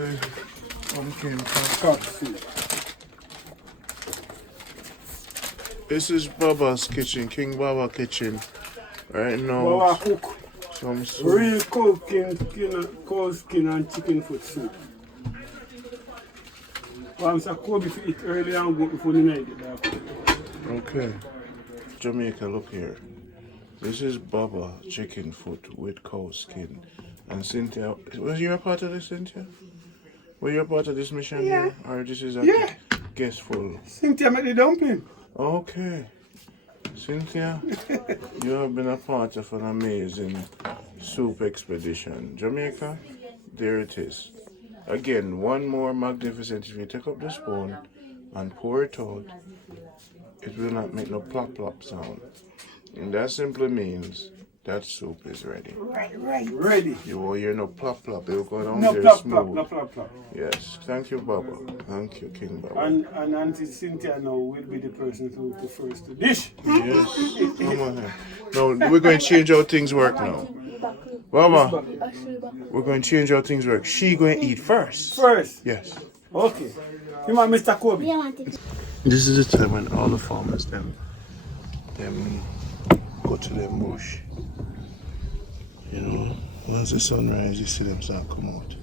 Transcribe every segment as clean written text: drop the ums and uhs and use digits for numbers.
the pumpkin Cock soup. This is Bubba's kitchen, King Bubba kitchen. Right now, Bubba cook some soup. real cow skin and chicken foot soup. I'm so cold if you eat early and go before the night. Okay. Jamaica, look here. This is Bubba chicken foot with cow skin. And Cynthia, was you a part of this, Cynthia? Were you a part of this mission here? Or this is a guestful? Cynthia made the dumpling. Okay. Cynthia, you have been a part of an amazing soup expedition. Jamaica, there it is. Again, one more magnificent. If you take up the spoon and pour it out, it will not make no plop plop sound. And that simply means that soup is ready. Ready. You will hear no plop plop. It will go down No there plop smooth. plop, no plop plop. Yes. Thank you, Bubba. Thank you, King Bubba. And Auntie Cynthia now will be the person to first to dish. Yes. Come on here. No, we're going to change how things work now. Bubba, we're going to change how things work. She going to eat first. First? Yes. Okay. You want Mr. Kobe? This is the time when all the farmers them go to their bush. You know, once the sun rises, you see them start come out.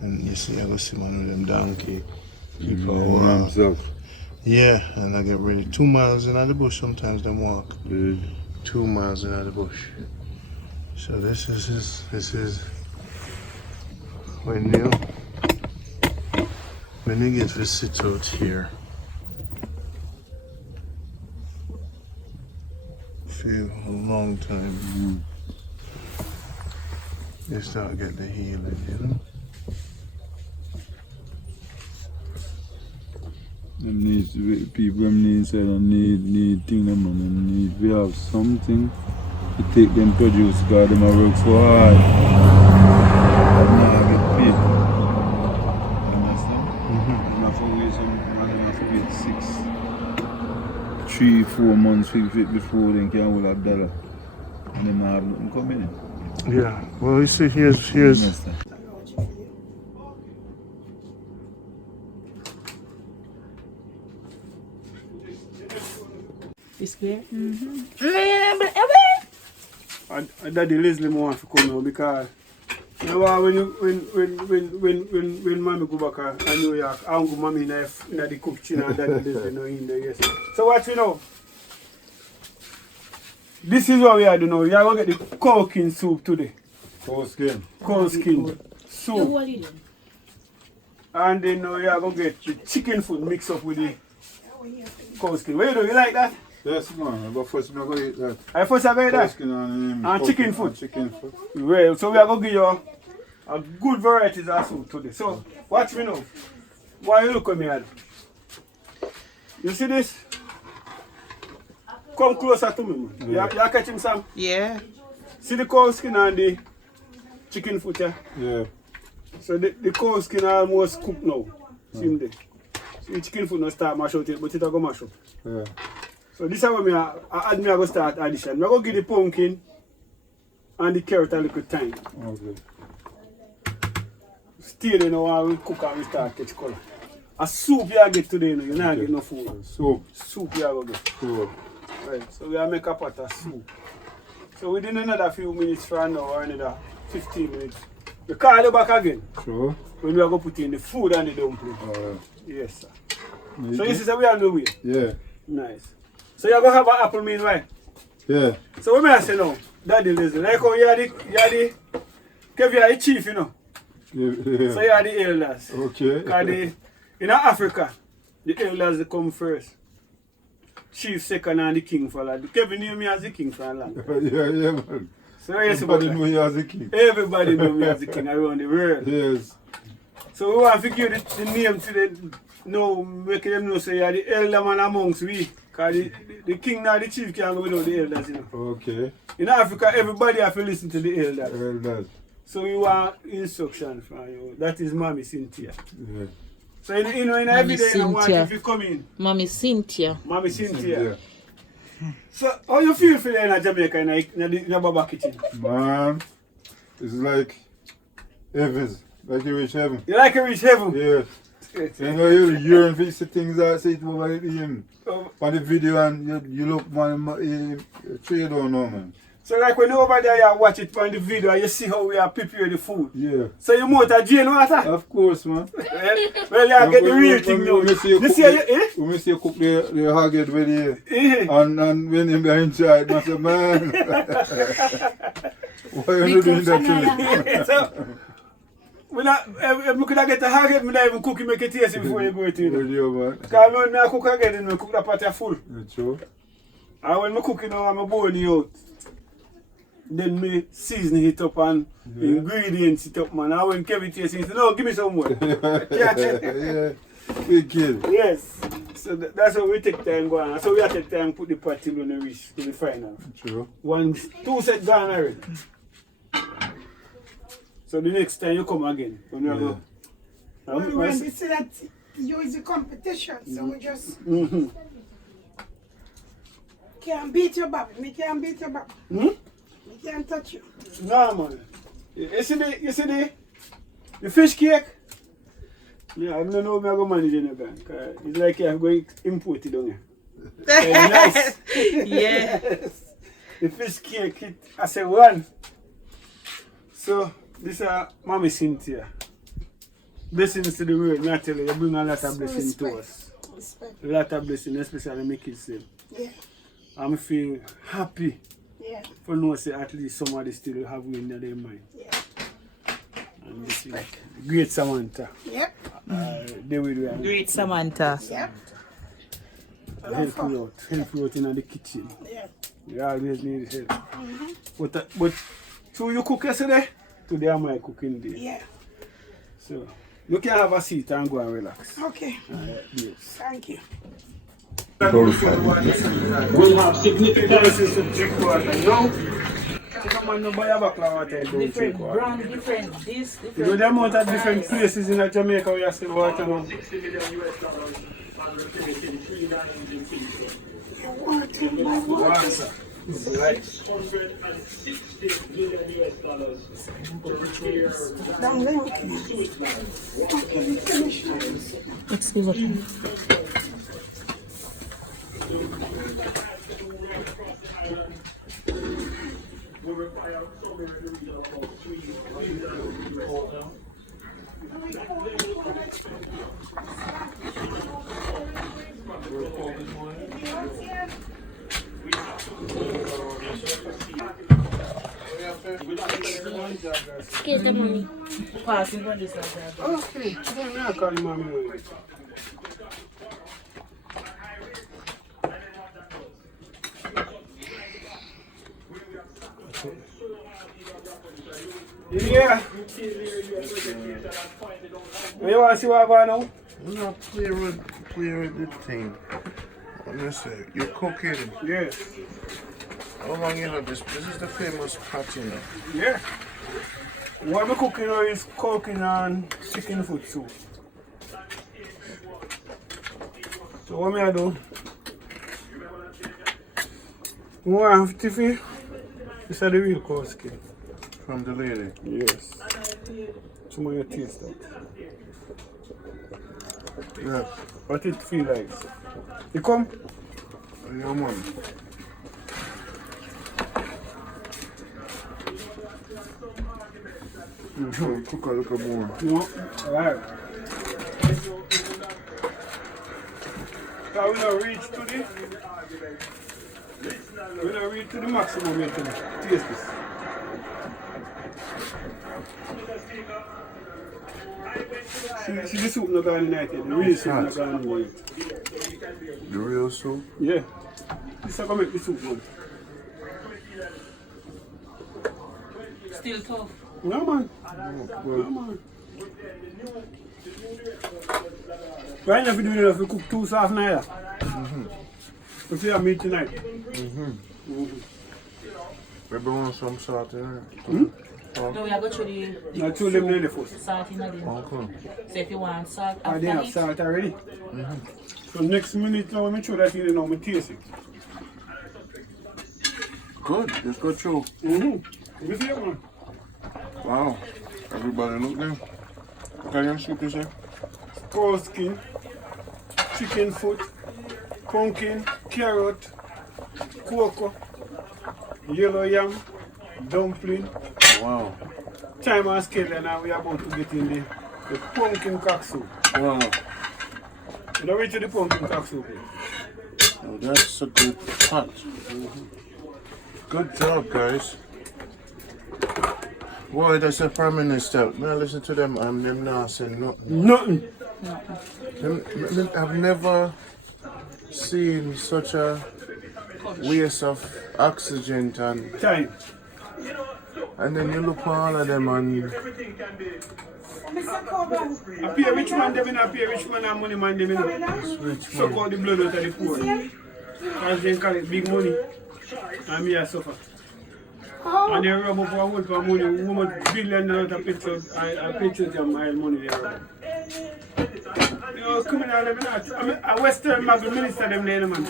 And you see I go see one of them donkey people Yeah, and I get ready. 2 miles in the bush sometimes them walk. 2 miles in the bush. So this is when you get to sit out here. Feel a long time. You start getting the healing, you know. People need thing them and we have something to take them produce because them work so hard. And now get paid. You understand? And have to wait some have to wait 3, 4 months before they can hold a dollar. And then I have nothing coming in. Yeah. Well, you see, here's. It's clear? And Daddy Leslie want to come now because you know when mommy go back to New York, I go mommy in the kitchen and Daddy Leslie no in there, yes. So what we know? This is what we are doing now. We are going to get the cow skin soup today. Cow skin? Cow skin soup. And then we are going to get the chicken foot mixed up with the cow skin. What you do? You like that? Yes, man. But first, I'm going to eat that. I first have eat that? And chicken foot. Chicken foot. Well, so we are going to give you a good varieties of soup today. So, watch me now. Why you look at me? You see this? Come closer to me. Yeah. You catch him, Sam? Yeah. See the cow skin and the chicken foot, yeah? Yeah. So the cow skin almost cooked now. See him there. So the chicken foot not start mash out yet, but it will go mash up. Yeah. So this is where I go start addition. I'm going to give the pumpkin and the carrot a little time. Okay. Still, you know, while we cook and we start catch color. A soup you get today, you know, you're not getting no food. Soup you are get. Soup. Right, so we are make a pot of soup. So within another few minutes from now or another 15 minutes, we call you back again. Sure. When we are going to put in the food and the dumpling. Alright. Yes, sir. So this is how we are on the way? Yeah. Nice. So you're going to have an apple meanwhile? Yeah. So what may I say now? Daddy Leslie, like how you are the chief, you know? Yeah. So you are the elders. Okay. Because in Africa, the elders they come first. Chief second and the king follow. Kevin knew me as the king for a long time. Yeah, man. So everybody know you as the king. Everybody know me as the king around the world. Yes. So we want to give the name to the no making them know say you are the elder man amongst we. Because the king now the chief can't go without the elders, you know. Okay. In Africa everybody have to listen to the elders. Elders. So we want instruction from you. That is Mommy Cynthia. Yeah. So in every day you want if you come in. Mommy Cynthia. Mommy Cynthia. So how you feel for in Jamaica in the Bubba kitchen? Man, it's like heavens. Like you reach heaven. You like to reach heaven? Yes. You know, you yearn for the things that say it over him. On the video and you look, man, you don't know, man. So like when you over there, you watch it on the video and you see how we are prepare the food. Yeah. So you more to Jane water? Of course, man. Well, you get the real thing now. When we see you cook the haggard with you, and when you are inside, I say, man, why are you doing that to me? So, if I could get the haggard, I don't even cook it, make it tasty before you go to it. Because when I cook again, I cook the pot full. That's true. And when I cook it now, I'm boiling it out. Then me season it up and ingredients it up, man. And when Kevin tastes it, he said, no, give me some more. Yeah, big kid. Yes. So that's how we take time go on. So we have to take time put the pot till when we reach to the final. True. 2 sets gone already. So the next time you come again, when we go. Well, when we see that you is a competition, so we just can't beat your back. Me can't beat your back. Me can't touch you. No, man. You see the fish cake? Yeah, I don't know how I'm going to manage it again. It's like I'm going to import it down here. Nice. Yes. The fish cake, I say one. So, this is Mommy Cynthia. Blessings to the world, naturally. You bring a lot of blessings to us. Respect. A lot of blessings, especially my kids. Yeah. I feel happy Yeah. for know say at least somebody still have we in their mind. Yeah. And this is great Samantha. Yep. They will do Great Samantha. Yep. help you out in the kitchen. Yeah. You always need help. But so you cook yesterday? Today I'm cooking day. Yeah. So you can have a seat and go and relax. Okay. Yes. Thank you. We have significant drink water. No? Someone no buy a bottle of water and don't drink water. Brand different, this You know different. the amount of different places in Jamaica where you sell water now? Water. Right. Don't let me okay, finish. Excuse me. Get the money. Passing on this side. Okay. Then I call mommy. Yeah. You want to see what I'm going now? I'm not clear with the thing. Let me say, you're cooking. Yes. How long you know this? This is the famous patina. Yeah. What I'm cooking now is cooking on chicken foot soup. So what I do? More have Tiffy. This is the real cow skin. From the lady. Yes. So when you taste that. Yes. What it feel like? You come? Yeah, man. Cook a little more. No. Alright. So we don't reach to the maximum yet. Taste this. See the soup not gone in it yet. The real soup not gone in it. The real soup? Yeah. This is how I make the soup good. Still tough. No man. Well, No man. Right now if you do it, if you cook 2 soft now. If you have meat tonight. maybe want some salt in it. No, we are going to the Now 2 them ready first. salt in again. Okay. So if you want salt I didn't have after it, salt already. So next minute now, make sure that you know my taste it. Good. Just go through. You see it, man? Wow. Everybody look there. Can you soup you say? Cow skin, chicken foot, pumpkin, carrot, cocoa, yellow yam, dumpling, Wow. time and scale, and now we are about to get in the pumpkin cock soup. Wow. You know which is the pumpkin cock soup? Oh, that's a good pot. Good job, guys. Boy, that's a permanent step. Now listen to them and them not saying nothing. Nothing. I've never seen such a waste of oxygen Time. and then you look at all of them and Mr. Coburn. Appear which man them in appear which man and money man them in. which Suck one? out the blood out of the poor. As they call it big money. And me I suffer. How? And they rub up a whole for money. Woman $1 billion I picture them my money they rub. You know, criminal them not. I mean, a Western Maggie minister them there, man.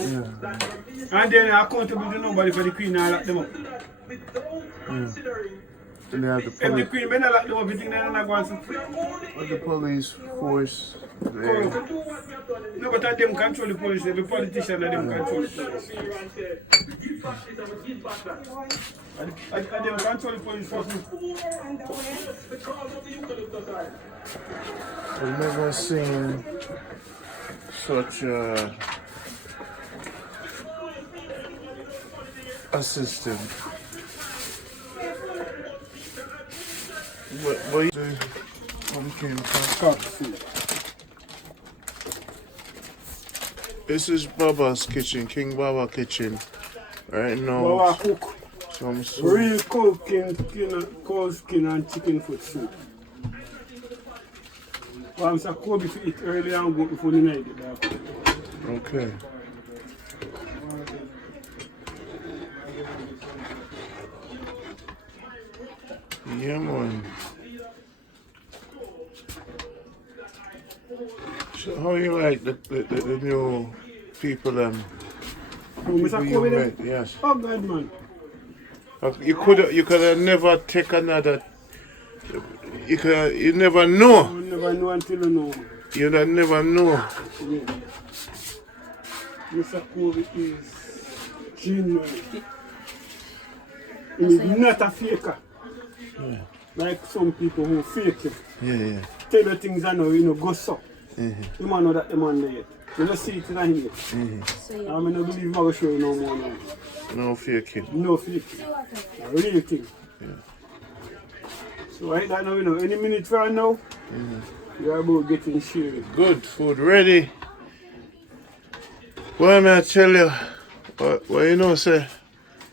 And then accountable to nobody for the queen and lock them up. Then they have If the queen when I lock them up, you think they're not going to the police force. They, no, but them control the police. Every politician and them control the police. And them control the police for me. I've never seen such a system. What you do? Pumpkin pie. Cock soup. This is Bubba's kitchen, King Bubba kitchen. Right now, Bubba cook. some soup. Real cow skin and chicken foot soup. Well, I'm saying Kobe to eat early and go before the night. Okay. Yeah, man. So how you like the new people Mr. you Kobe met? them? Yes. Oh God, man. You could have never take another. You never know. You never know until you know. You never know. Yeah. Mr. Kobe is genuine. He's not a faker. Yeah. Like some people who fake it. Yeah. Tell you things I know, go so. You man know that the man there yet. You don't see it in him yet. I mean, I don't believe I will show you no more now. No faking. No faking. A real thing. Yeah. So right now, you know, any minute from now, you're about getting shared. Good food ready. Well, may I tell you, well, you know, say,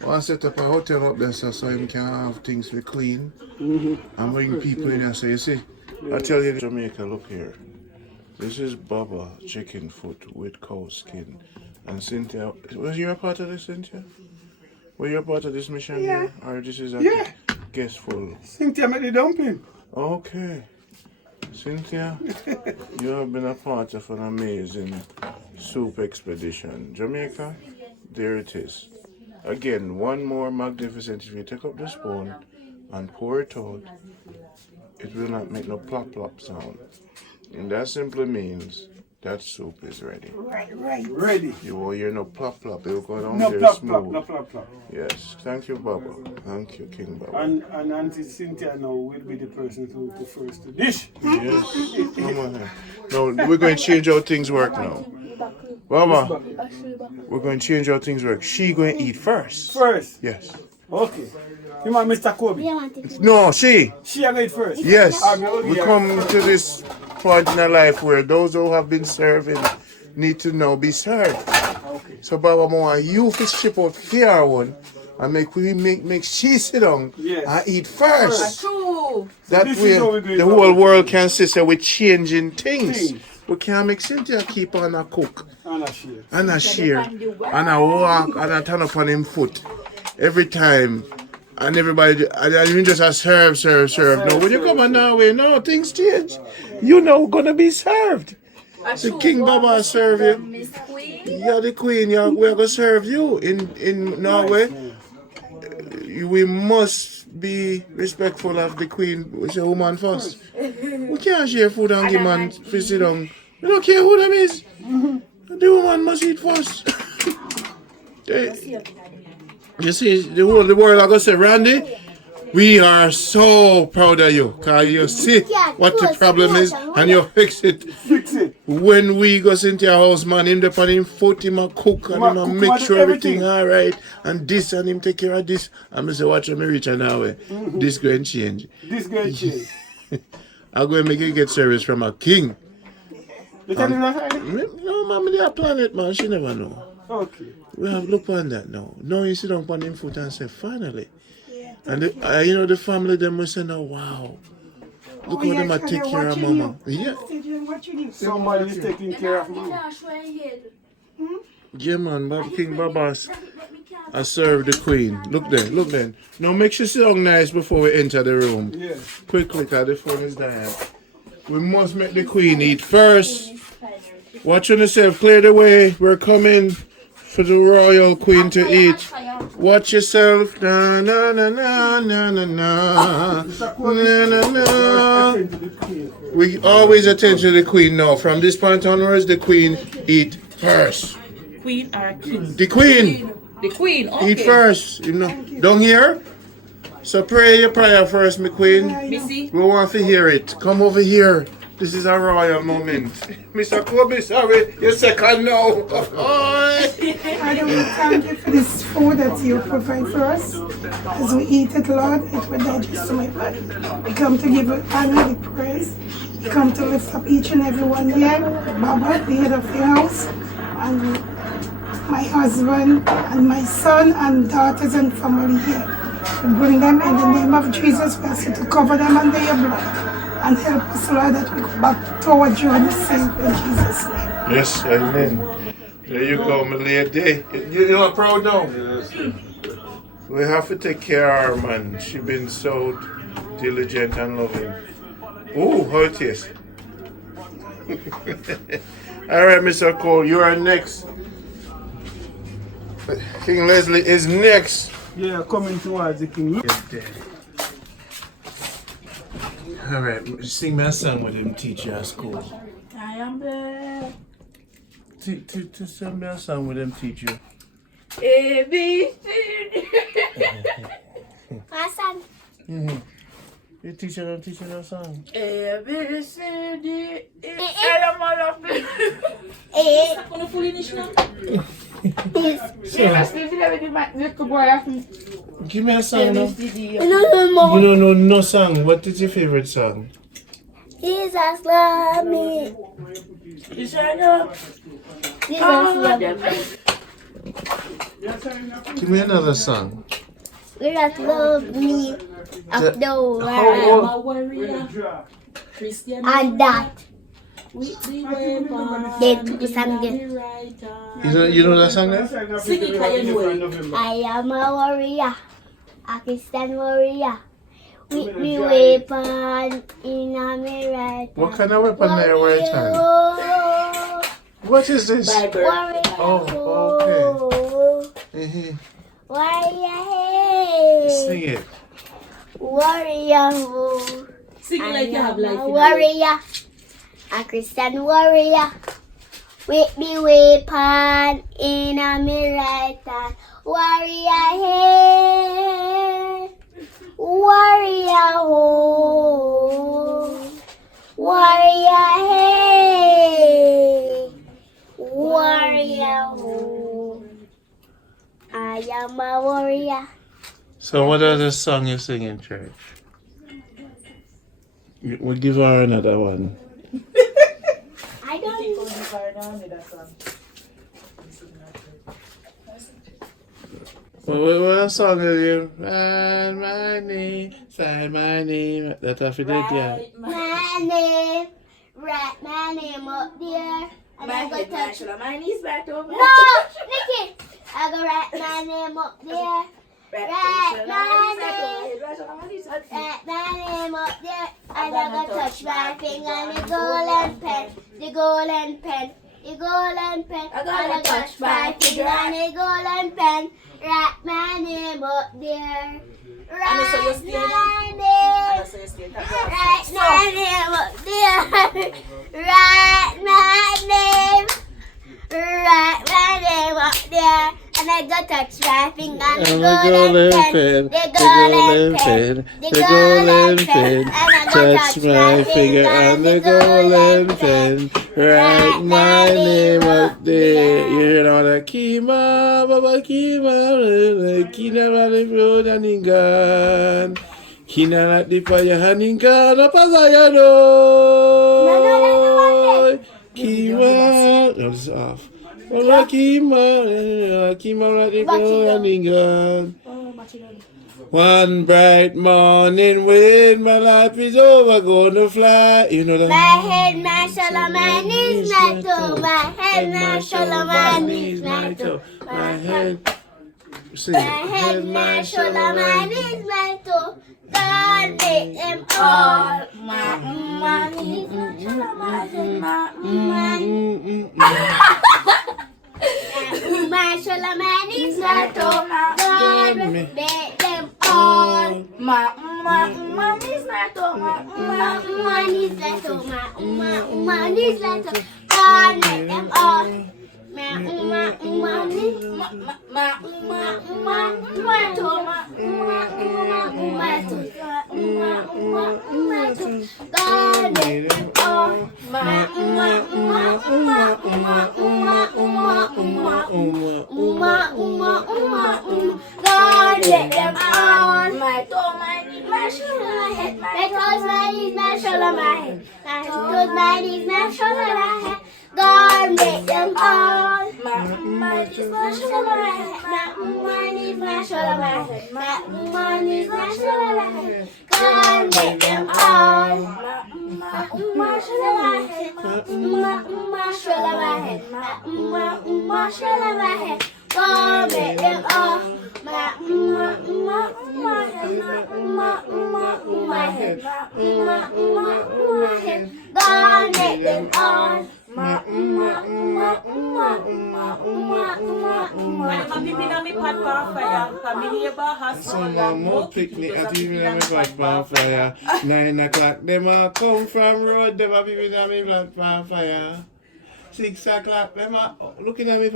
I want to set up a hotel up there so you can have things be clean and bring people in and say, you see, I tell you, Jamaica, look here. This is Bubba chicken foot with cow skin. And Cynthia, was you a part of this, Cynthia? Were you a part of this mission here? Or this is a guestful? Cynthia made the dumpling. Okay. Cynthia, you have been a part of an amazing soup expedition. Jamaica, there it is. Again, one more magnificent. If you take up the spoon and pour it out, it will not make no plop plop sound. And that simply means that soup is ready. Right. Ready. You will hear no plop plop. It will go down No there plop smooth. plop, no plop plop. Yes. Thank you, Bubba. Thank you, King Bubba. And Auntie Cynthia now will be the person to first to dish. Yes. Come on here. No, we're going to change how things work now. Bubba, we're going to change how things work. She going to eat first. First. Yes. Okay. You want Mr. Kobe? No, she. She are going eat first. Yes. Okay, We come to this point in our life where those who have been serving need to now be served. Okay. So Baba, I want you to ship out fair one and make she sit down and eat first. True. That This way is how we do it the now. whole world can see that we're changing things. We can't make Cynthia keep on a cook And a share. and a share and a walk and a turn up on him foot every time. And everybody, and you just a serve. No, when you come on now way, no, things change. You know, gonna be served. The King Baba serve you. Miss Queen. You're the queen. We're gonna serve you in Norway. We must be respectful of the queen. We say woman first. We can't share food and give man to sit down. We don't care who them is. The woman must eat first. You see, the world are going to say, Randy, we are so proud of you. Because you see what the problem is and you fix it. When we go into your house, man, him depend him foot, him a cook and him a make sure everything alright. And this and him take care of this. And I say, watch me reach an hour. This going to change. This going to change. I'm going to make you get service from a king. You tell him that? No, man, they are planet, man. She never know. Okay. We have look on that now. Now you sit down on him foot and say, finally. And the, the family them will say, now, wow. Look how them a take care of mama. Yeah. Somebody is taking care of mama. Yeah, man, but King Bubba I serve the queen. Look there. Now make sure sit down nice before we enter the room. Yeah. Quickly, because the phone is dying. We must make the queen eat first. Watch on yourself, clear the way. We're coming for the royal queen to eat. Watch yourself. Na na na na na na na. Na na na. We always attend to the queen now. From this point onwards, the queen eat first. Queen or king? The queen. The queen, okay. Eat first. You know. Down here. So pray your prayer first, my queen. Missy? We want to hear it. Come over here. This is a royal moment. Mr. Kobe, sorry, you're second now. Father, we thank you for this food that you provide for us. As we eat it, Lord, it will digest to my body. We come to give you honor, the praise. We come to lift up each and every one here. Bubba, the head of the house, and my husband, and my son, and daughters, and family here. We bring them in the name of Jesus. We ask you to cover them under your blood. And help us, Lord, that we go back to our journey safe in Jesus' name. Yes, amen. There you go, my lady. You are proud now? Yes. We have to take care of her, man. She's been so diligent and loving. Ooh, how it is. All right, Mr. Cole, you are next. King Leslie is next. Yeah, coming towards the king. All right, sing me a song with him teach you at school. I am there. To sing me a song with him teach you. A, B, C, D. My son. You teach them a song. A, B, C, D, E, F, Eh. Gonna pull in the now? Give me a song now. No. You don't know no song. What is your favorite song? Jesus love me. You sure know? Jesus love me. Give me another song. Jesus love me. Of the I world. am a warrior. Christian. And that. With the weapon. They took the song there. in the right hand. You know that song there? Sing it, can you know? I am a warrior. A Christian warrior. With me weapon in a me right hand. What kind of weapon are you right hand? Warrior. What is this? Bible. Warrior. Oh, okay. Warrior. Sing it. Warrior. Sing it like you have a life in you. warrior. A Christian warrior. With me weapon in a me right hand. Warrior hey. Warrior ho. Warrior hey. Warrior ho. I am a warrior. So what other song you sing in church? We'll give her another one. I don't know. What song is you? Sign my name. That's what you did, yeah. Write my name up there. And I go touch. My knees back over. No, Nikki. I go write my name up there. Write my name. Write my name up there. And I go touch my finger and the golden pen. The golden pen. The golden pen. And I touch my finger and the golden pen. Write my name up there. Write my name. Write my name up there. Write my name. Write my name up there. And I go touch my finger on the golden pen. The golden pen. The golden pen. And I go touch my finger on the golden pen. Write my name up there. You hear all the Kima, Bubba Kima, Kina running road and in gun. Kina like the fire and in gun up as I know. Kima, no, this is off. Bubba Kima, Kima like the fire and in gun. One bright morning when my life is over, gonna fly. You know that. My head, my shoulder, my knees, my toe. My head, my shoulder, my knees, my toe. My head. Say My it. head, my shoulder, my knees, my toe. God make them all. My knees, my shoulder, my head, my shoulder, my knees, my toe. God make them all. My knees, my toe. My knees, my toe. My knees, my toe. God make them all. My knees, my toe. My toe. God make them all. My God make them all. My toe, my knees, my shoulder, my head. My toes, my knees, my shoulder, my head. My toes, my knees, my shoulder, my head. God make them all. My knees, my shoulder, my head. My knees, my shoulder, my head. My knees, my shoulder, my head. God make them all. My shoulder, my head. My shoulder, my head. My shoulder, my head. God make them all. My head. My head. God make them all. Someone more picnic at even on my black bonfire. 9 o'clock, them all come from road, them all people on me black bonfire. 6 o'clock, them all looking at me. We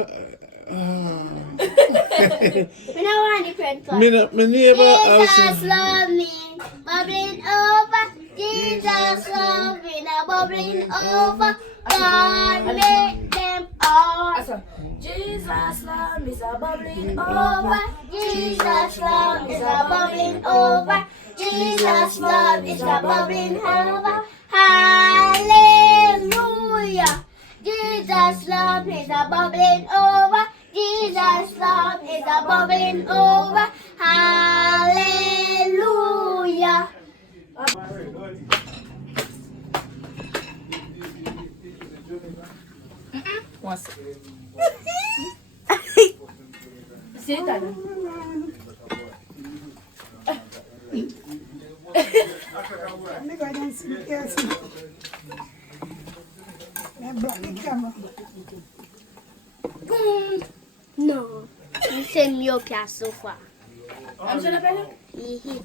don't want the bread cup. My neighbor Jesus also. love me, bubbling over. Jesus love me, now bubbling over. God make them all. Jesus love me, so bubbling over. Jesus love me, so bubbling over. Jesus love is a bubbling over. Hallelujah. Jesus love is a bubbling over. Jesus love is a bubbling over. Hallelujah. Sit down. I'm going to see the person. I block the camera. No. You send me up here so far. I'm gonna pay Mhm.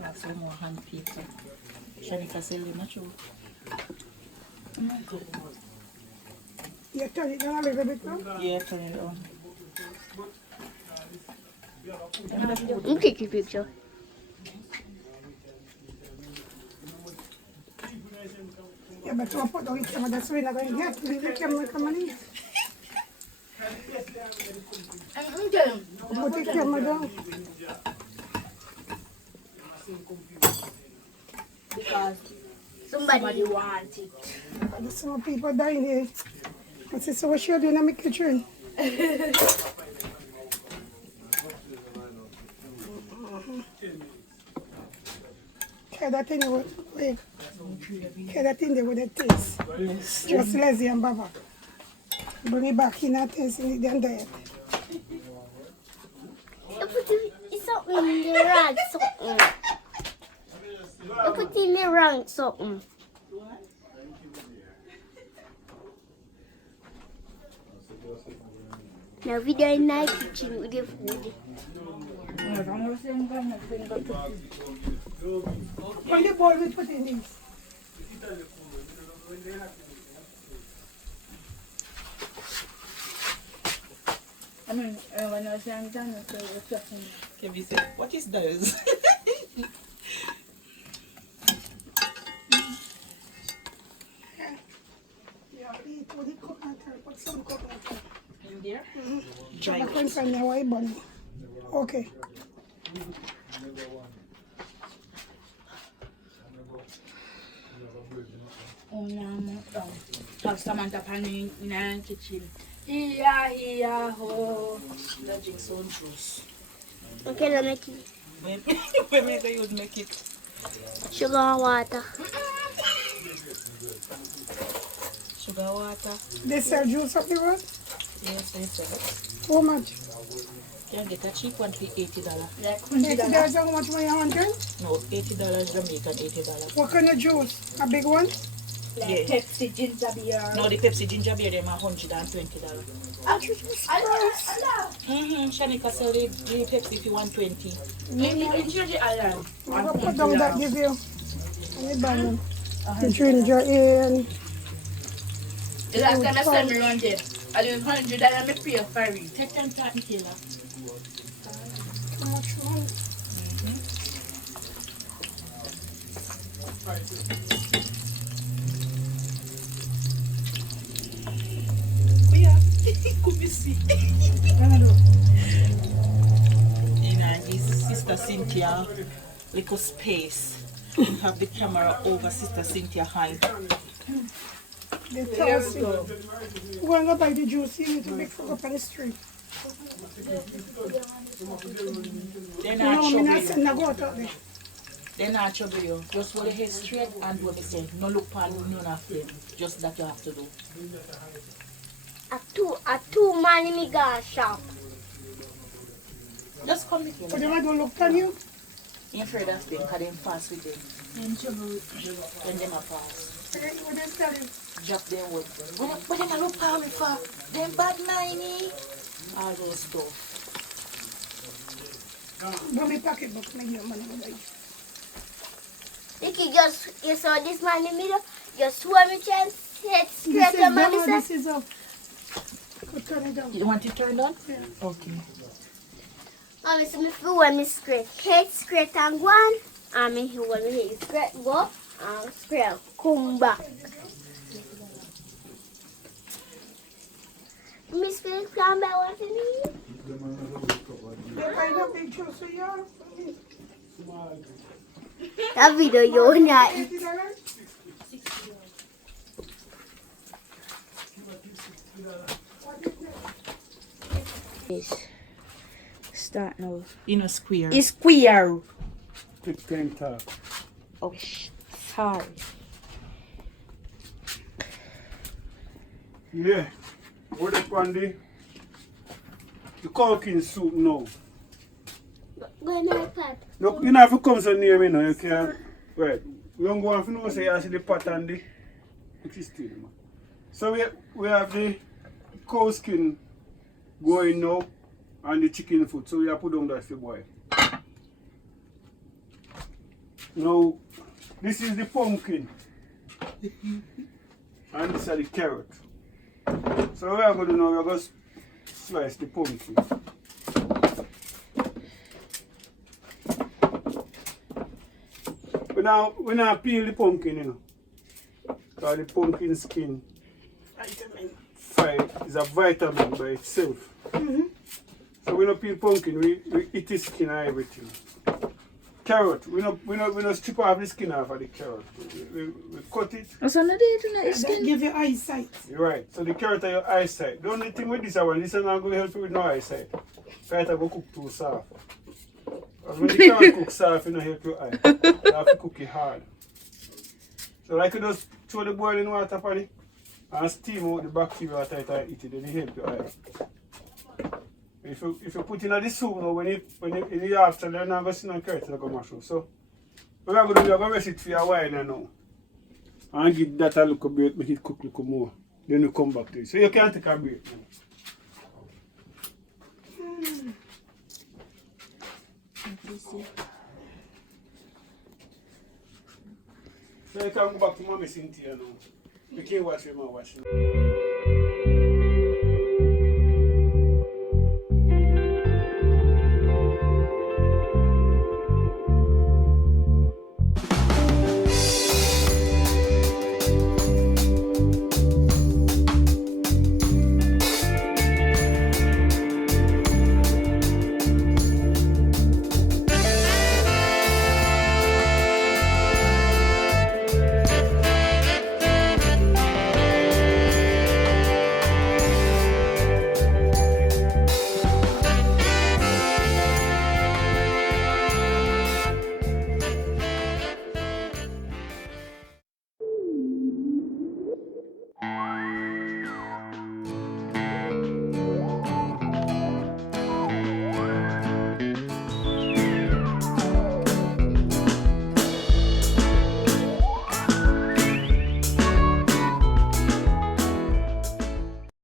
That's some more hand paper. Shanika selling not true. You turn it down a little bit now. Yeah, turn it on. Let me take your picture. Yeah, but you put down the camera, that's why I'm going to get leave the camera coming in. Put the camera down. Because Somebody wants it. There's some people dying here. I said, so what should I do in my kitchen? Okay, that thing with wait. Okay, that thing there with the taste. Yes. Just lazy and Bubba. Bring it back in that taste in the diet. you put it something in the wrong something. You put in the wrong something. Now video in my kitchen with the food. On the bowl we put in this. I mean, when I was young, done, can we say, what is those? Yeah, eat with the coconut oil, put some coconut oil. In there? I can find the white bun. Okay. Oh, no, have Samantha Panning in our kitchen. Here, ho. That drink some juice. Okay, let me make it. When maybe you would make it. Sugar and water. Sugar water. They sell juice up the road? Yes, yes. How much? You can get a cheap one for $80. Like $80 how much money? 100? No, $80 Jamaican, $80. What kind of juice? A big one? Like Pepsi ginger beer. No, the Pepsi ginger beer, them are $120. Shanika sell the Pepsi for $120. Maybe ginger ale. I'm going to put down that give you. Any bun? The ginger in. The last time I sent me around there, I did $100 and I pay a ferry. Take them to Michaela. How much one? Could be see. His sister Cynthia, little space. Have the camera over Sister Cynthia hand. They tell us, we're going to buy the juice, you need to make for up on the street. They're No, not I'm trouble not you. saying I go out there. They're not trouble you. Just hold your head straight and do what they say. No look on none of them. Just that you have to do. A two man in me gun shop. Just come with But me. they're not going to look at you. Ain't afraid of them because them fast with them. When them are fast. Okay, what they tell you? Drop them wood. What them a look for me for? Them bad ninety. All those stuff. Bring me pocketbook, make your money with you. Vicky, you saw this man in the middle? You swore me chance, head This straight is to down, mommy this said. is up. Could turn it down. You want it turned on? Yeah. Okay. Mommy said me feel when me straight. Head straight and go on. And me feel when me head straight go and straight come back. Me straight plan by what you need. They find a big juice for you. That video you not eat. $80? Start now. In a square. It's queer. Take 10 talk. Oh, sorry. Yeah. What up on the Culinary soup now? Go in my pot. Look, you know if you come so near me now, you can't. Right. We don't go on for no say you see the pot and the existing. So we have the cow skin going now and the chicken foot. So we have put down that for boil. Now this is the pumpkin. And this is the carrot. So what we are going to do now, we are going to slice the pumpkin. We now peel the pumpkin, you know. Because the pumpkin skin fiber is a vitamin by itself. So we don't peel pumpkin, we eat the skin and everything. Carrot, we don't strip off the skin off of the carrot. We cut it. That give you eyesight. You're right. So the carrot are your eyesight. The only thing with this one, this is not going to help you with no eyesight. Carrot will cook too soft. And when the carrot cooks soft, it don't help your eye. You have to cook it hard. So like you just throw the boiling water for it and steam out the bacteria tight and eat it, then it help your eye. If you put in the soup now, when in the afternoon, you're not going to see no carrot, you're going to mash up. So what we're going to do, we're going to rest it for a while now. And give that a little bit, make it cook a little more. Then you come back to it. So you can't take a break now. see. So you can go back to Mommy Cynthia now. You can't watch him or watch him.